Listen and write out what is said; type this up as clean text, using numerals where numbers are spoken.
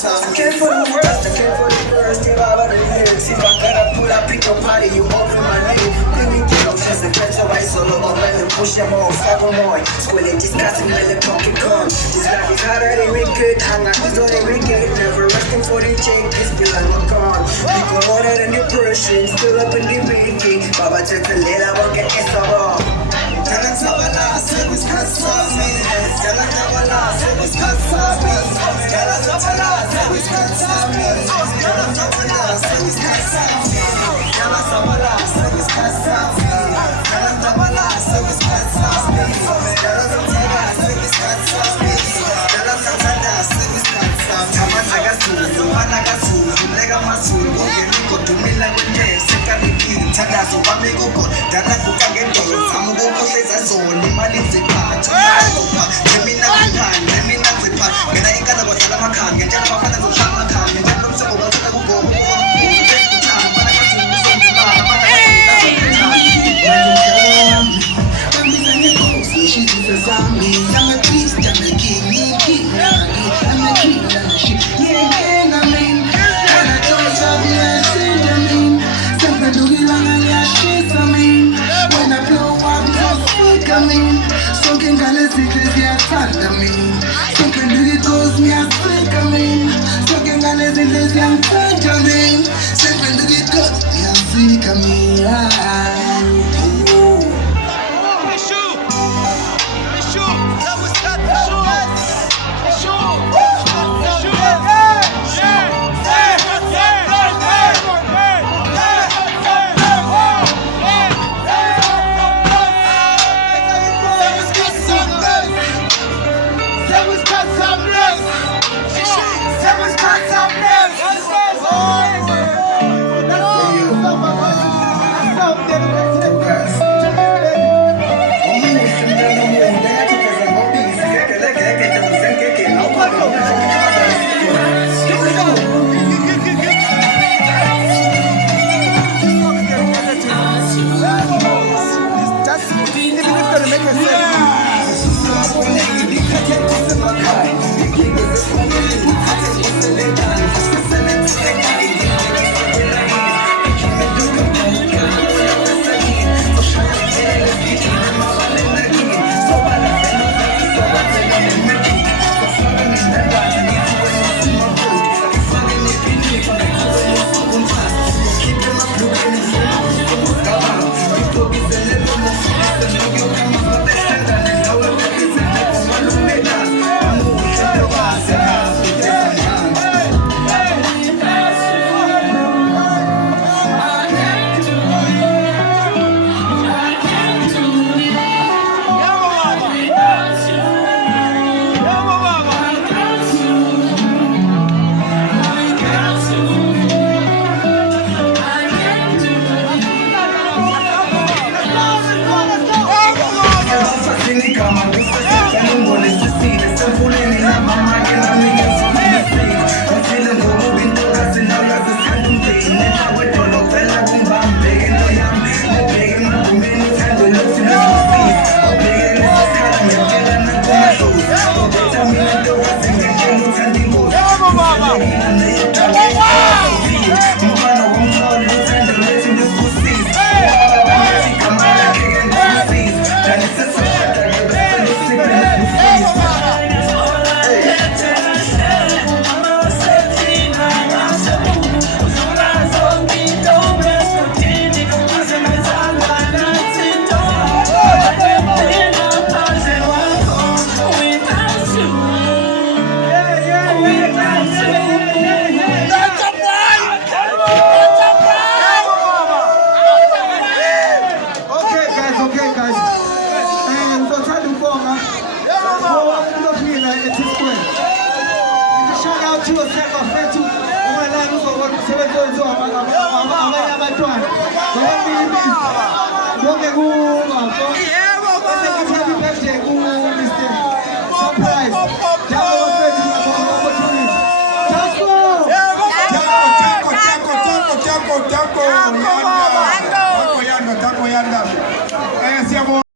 care for the world, I care for the girls, give out the lyrics. If I gotta pull up, pick a party, you open my name. Quindi che non c'è segreto, vai solo morendo, pushiamo, favo noi. Squille disgusting, nelle poche con. This life is already wicked, hang out is already wicked. Never resting for the check, this feel like I'm gone. People older than depression, still up in the making. Baba check the little one, get it so wrong. Tell us how I lost, it was cause of me. Tell us how I lost, it was cause of me. Tell us how I lost, it was cause of me. Tell us how I lost, it was cause of me. Tell us how I lost, it was cause of me. Tell us how I lost, it was cause of me. Tell us how I lost, it was cause of me. Tell us how I lost, it was cause of me. Tamanaga sulu, managa sulu, lega masulu, ogeniko tumila wende, sekaniki, tagaso bamego kon, dalaku kagendo, samugo koseza zoni, malizi pa, tumarupa, nemina kukan, nemina zipa, mina ikala watala makanga, jana mafana kushama makanga, jana msako watala kugogo, she's a zombie. I'm a beast, I'm a king, I'm a king, I'm a shit. Yeah, I mean, when I told you I said, I mean, sempre do it long and yeah, shit, I mean, when I blow up, no fuck, I mean, so can gonna see this, yeah, stand, I mean, sempre do it goes me, I freak, I mean, so can gonna see this, yeah, stand, I mean, sempre do it goes me, I freak, I mean, Abantwana,